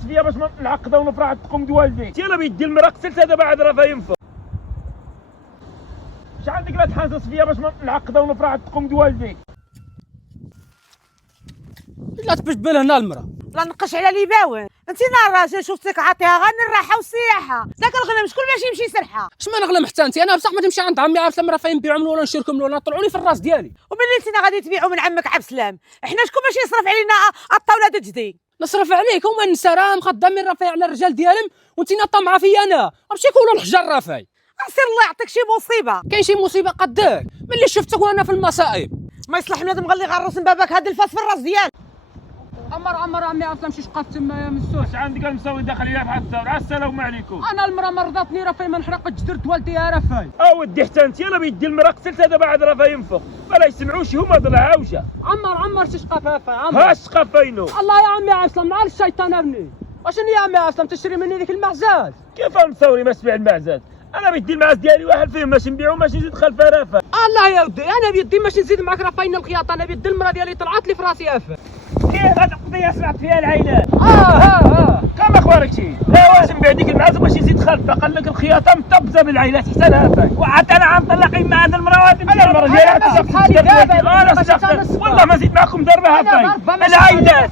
فيها باش نعقدها ونفرح تقوم والديك. يلا بيدي المرا قتلتها دابا عاد راه فاينفخ. اش عندك لا تحنص فيها باش نعقدها ونفرح تقوم والديك. لا تبجبل هنا المرا. لا نقش على لي باون. انت الراجل شفتك عاطيها غير الراحه والسياحه، ذاك الغنم شكون باش يمشي يسرحها؟ اش ما نغلم حتى انت، انا بصح ما تمشي عند عمي عبد السلام راه فاين نبيعهم ولا نشركهم ولا طلعوني في الراس ديالي. وملي انت غادي تبيعوا من عمك عبد السلام، احنا شكون باش يصرف علينا الطاوله د جدي؟ نصرف عليك هما النساء راه مخدمين راه فاي على الرجال ديالهم وانت طامعه فيا انا، ماشي يكونوا الحجر راه فاي. سير الله يعطيك شي مصيبه. كاين شي مصيبه قداك ملي شفتك وانا في المصائب. ما يصلح بنادم غلي غرس من بابك هاد الفاس في الراس ديالك. عمر عمي عبد السلام شي شقات تما يا مسوس. اش عندك المساوي داخل ليا بحال الثور. السلام عليكم. انا المرا مرضتني راه فاي ما نحرق جدرت والديها راه فاي. ودي حتى انت يلا بيدي المرا قتلتها دابا عاد راه فاينفخ. فلا يسمعوش هما ضل عاوشه. عمر شي شقه فاي عمر. ها الشقا فاينو. الله يا عمي عبد السلام مع الشيطان ابني. واشنو يا عمي عبد السلام تشري مني ديك المعزاز؟ كيف المساوري ما سمع المعزاز؟ انا بيدي المعز ديالي واحد فيهم باش نبيعو ماشي نزيد خلفها رافع. الله يا ودي انا بيدي ماشي نزيد معاك راه فاين الخياط، انا بيدي المرا ديالي طلعت لي في راسي افا. كيف غتقضي سمعت فيها العينات؟ ها كم اخبارك شي؟ لا واش نبيع ديك المعز باش يزيد خلفها، قال لك الخياطه مطبزه بالعينات حتى لها. وعاد انا غنطلق مع هذا المرا وهذه انا المرا ديالها بحالي دابا والله ما زيد معكم ضربها فاين العينات.